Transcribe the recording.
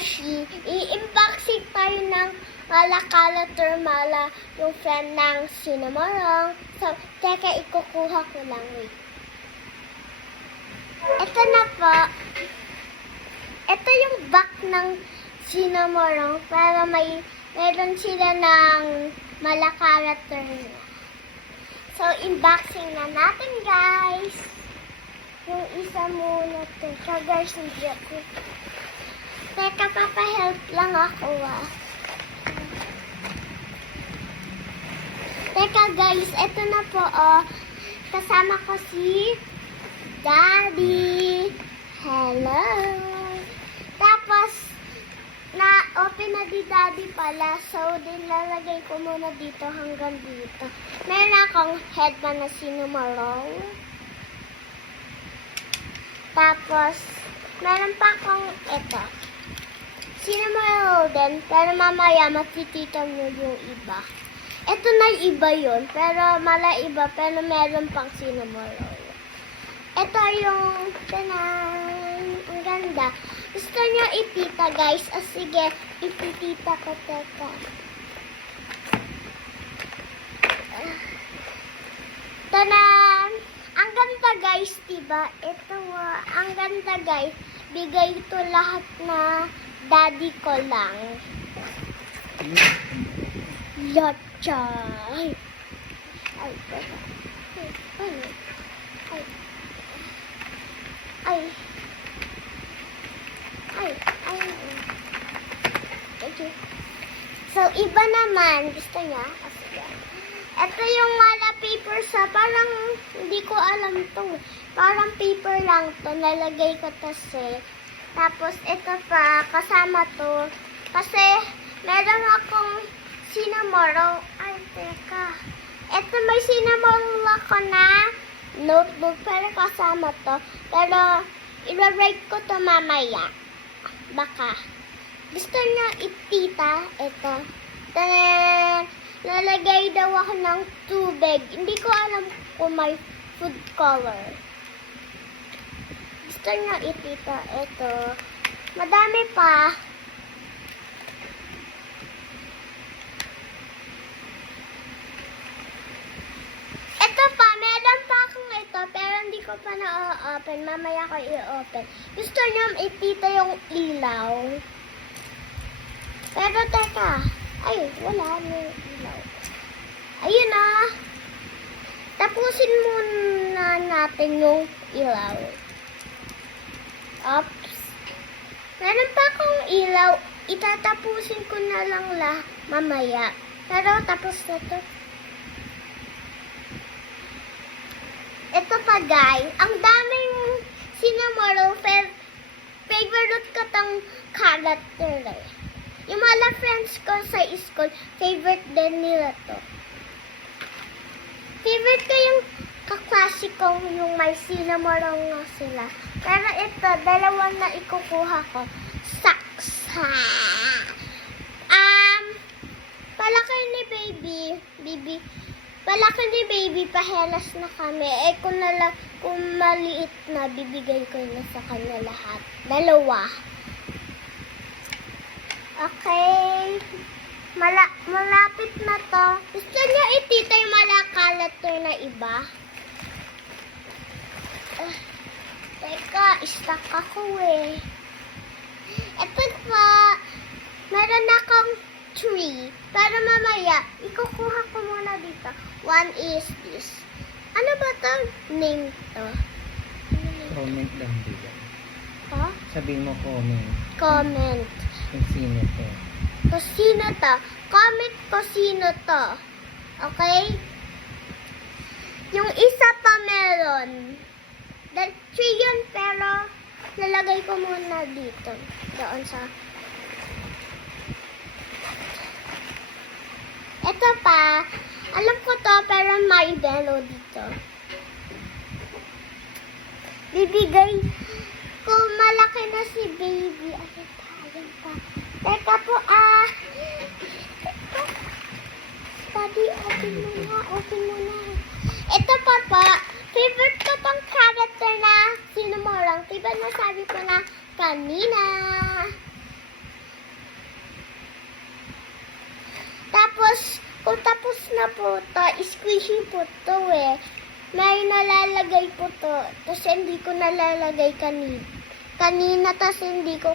beshi, i-unboxing tayo ng Mala, yung friend ng Cinnamorong. So, teka, ikukuha ko lang. Wait. Ito na po. Ito yung back ng Cinnamorong para meron sila ng Mala character na. So, unboxing na natin, guys. Yung isa muna ito. Guys, hindi ako. Teka, papahelp lang ako, Teka, guys, ito na po, Kasama ko si Daddy. Hello. Tapos, na-open na di Daddy pala. So, nilalagay ko muna dito hanggang dito. Meron akong headband na Cinnamorong. Tapos, meron pa akong ito. Cinnamorong din, pero mamaya makikita nyo yung iba. Ito na iba yun, pero mala iba, pero meron pang Cinnamorong. Ito yung, tanan, ang ganda. Gusto nyo itita, guys? O sige, ititita ko, teka. Tanan! Ang ganda, guys, diba? Ito, ang ganda, guys. Bigay ito lahat na daddy ko lang. Yachay! Ay, teka. Okay. So, iba naman. Gusto niya? Ito yung Mala paper sa, parang, hindi ko alam to. Parang paper lang to. Nalagay ko to Tapos, ito pa, kasama to. Kasi, meron akong Cinnamorong. Ay, teka. Ito may Cinnamorong ako na notebook, pero kasama to. Pero, i-write ko to mamaya. Baka. Gusto niya itita? Ito. Lalagay daw ako ng tubig. Hindi ko alam kung may food color. Gusto niya itita? Ito. Madami pa. Ito pa. Meron pa akong ito. Pero hindi ko pa na-open. Mamaya ko i-open. Gusto niya itita yung ilaw. Pero teka. Ay, wala. May ilaw. Ayun na. Tapusin muna natin yung ilaw. Oops. Meron pa akong ilaw. Itatapusin ko na lang mamaya. Pero tapos na to. Ito pa, guys. Ang daming Cinnamorong. Favorite ko tong character Yung mga friends ko sa school, favorite din nila to. Favorite ko yung kaklase kong yung may Cinnamorong nga sila. Pero ito, dalawang na ikukuha ko. Saksa! Palaki ni baby, pahelas na kami. Kung maliit na, bibigay ko na sa kanya lahat. Dalawa. Okay. Malapit na to. Gusto niyo itita yung malakalator na iba? Teka, stuck ako Ito pa. Meron akong tree. Pero mamaya, ikukuha ko muna dito. One is this. Ano ba to? Name to? Comment lang dito. Ha? Sabihin mo comment. Comment. Kung sino to. Kung sino to. Comment kung sino to. Okay? Yung isa pa meron. Three yun, pero lalagay ko muna dito. Doon sa... Ito pa. Alam ko to, pero may belo dito. Bibigay ko malaki na si baby. Ayun pa. Teka po, Daddy, open mo na. Ito pa. Favorite ko tong character na Cinnamorong. Diba nasabi ko na kanina? na po to. Squishy po to eh. May nalalagay po to. Tapos hindi ko nalalagay kanina. Kanina, tapos hindi ko